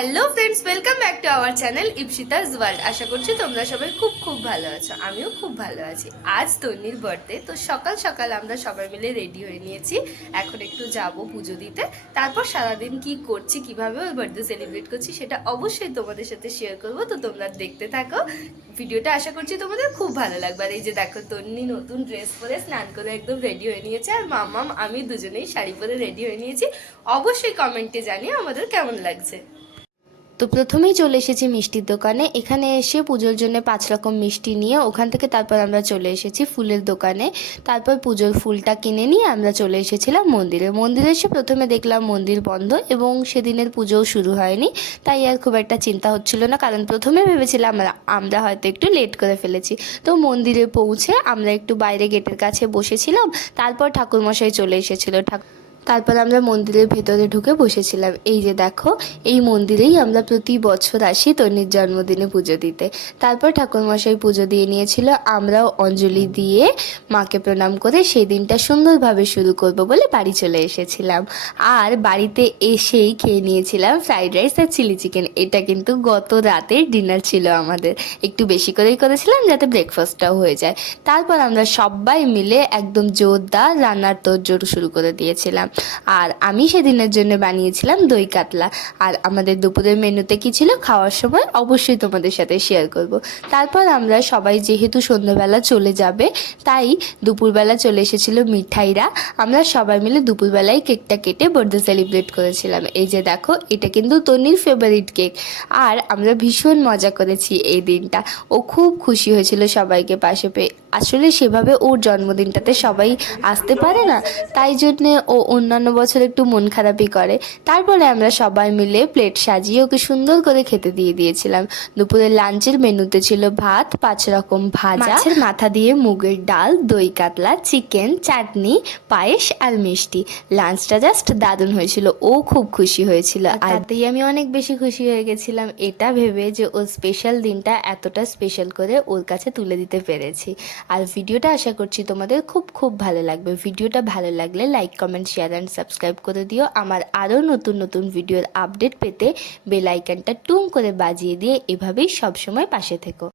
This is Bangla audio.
Hello friends welcome back to our channel Ipsita's world. আশা করছি তোমরা সবাই খুব খুব ভালো আছো, আমিও খুব ভালো আছি। আজ তন্নির বার্থডে তো সকাল সকাল আমরা সবাই মিলে রেডি হয়ে নিয়েছি। এখন একটু যাব পুজো দিতে। তারপর সারাদিন কি করছি, কীভাবে ওই বার্থডে সেলিব্রেট করছি, সেটা অবশ্যই তোমাদের সাথে শেয়ার করব। তো তোমরা দেখতে থাকো। ভিডিওটা আশা করছি তোমাদের খুব ভালো লাগবে। আর এই যে দেখো, তন্নি নতুন ড্রেস পরে স্নান করে একদম রেডি হয়ে নিয়েছে। আর মামাম, আমি দুজনেই শাড়ি পরে রেডি হয়ে নিয়েছি। অবশ্যই কমেন্টে জানিয়ে আমাদের কেমন লাগছে। তো প্রথমেই চলে এসেছি মিষ্টির দোকানে। এখানে এসে পুজোর জন্য পাঁচ রকম মিষ্টি নিয়ে ওখান থেকে তারপর আমরা চলে এসেছি ফুলের দোকানে। তারপর পুজোর ফুলটা কিনে নিয়ে আমরা চলে এসেছিলাম মন্দিরে। মন্দিরে এসে প্রথমে দেখলাম মন্দির বন্ধ এবং সেদিনের পুজোও শুরু হয়নি। তাই আর খুব একটা চিন্তা হচ্ছিল না, কারণ প্রথমে ভেবেছিলাম আমরা হয়তো একটু লেট করে ফেলেছি। তো মন্দিরে পৌঁছে আমরা একটু বাইরে গেটের কাছে বসেছিলাম। তারপর ঠাকুরমশাই চলে এসেছিল। ঠাকুর তারপর আমরা মন্দিরের ভেতরে ঢুকে বসেছিলাম। এই যে দেখো, এই মন্দিরেই আমরা প্রতি বছর আসি তন্নির জন্মদিনে পুজো দিতে। তারপর ঠাকুরমশাই পুজো দিয়ে নিয়েছিল, আমরাও অঞ্জলি দিয়ে মাকে প্রণাম করে সেই দিনটা সুন্দরভাবে শুরু করব বলে বাড়ি চলে এসেছিলাম। আর বাড়িতে এসেই খেয়ে নিয়েছিলাম ফ্রাইড রাইস আর চিলি চিকেন। এটা কিন্তু গত রাতের ডিনার ছিল আমাদের। একটু বেশি করেই করেছিলাম যাতে ব্রেকফাস্টটাও হয়ে যায়। তারপর আমরা সবাই মিলে একদম জোরদার রান্নার তোর জোর শুরু করে দিয়েছিলাম। আর আমি সেদিনের জন্য বানিয়েছিলাম দই কাতলা। আর আমাদের দুপুরের মেনুতে কি ছিল? খাওয়ার সময় অবশ্যই তোমাদের সাথে শেয়ার করব। তারপর আমরা সবাই যেহেতু সন্ধ্যাবেলা চলে যাবে, তাই দুপুরবেলা চলে এসেছিল মিঠাইরা। আমরা সবাই মিলে দুপুরবেলায় কেকটা কেটে বার্থডে সেলিব্রেট করেছিলাম। এই যে দেখো, এটা কিন্তু তনির ফেভারিট কেক আর আমরা ভীষণ মজা করেছি এই দিনটা। ও খুব খুশি হয়েছিল সবাইকে পাশে পেয়ে। আসলে সেভাবে ওর জন্মদিনটাতে সবাই আসতে পারে না, তাই জন্যে ও অন্যান্য বছর একটু মন খারাপই করে তারপরে আমরা সবাই মিলে প্লেট সাজিয়ে ওকে সুন্দর করে খেতে দিয়ে দিয়েছিলাম। দুপুরের লাঞ্চের মেনুতে ছিল ভাত পাঁচ রকম ভাজা মাছের মাথা দিয়ে মুগের ডাল দই কাতলা চিকেন চাটনি পায়েস আর মিষ্টি। লাঞ্চটা জাস্ট দারুণ হয়েছিল ও খুব খুশি হয়েছিল। আর তাতেই আমি অনেক বেশি খুশি হয়ে গেছিলাম এটা ভেবে যে ওর স্পেশাল দিনটা এতটা স্পেশাল করে ওর কাছে তুলে দিতে পেরেছি। আর ভিডিওটা আশা করছি তোমাদের খুব খুব ভালো লাগবে। ভিডিওটা ভালো লাগলে like comment share and subscribe করে দিও। আমার আরও নতুন নতুন ভিডিওর আপডেট পেতে বেলাইকানটা টুম করে বাজিয়ে দিয়ে এভাবেই সবসময় পাশে থেকো।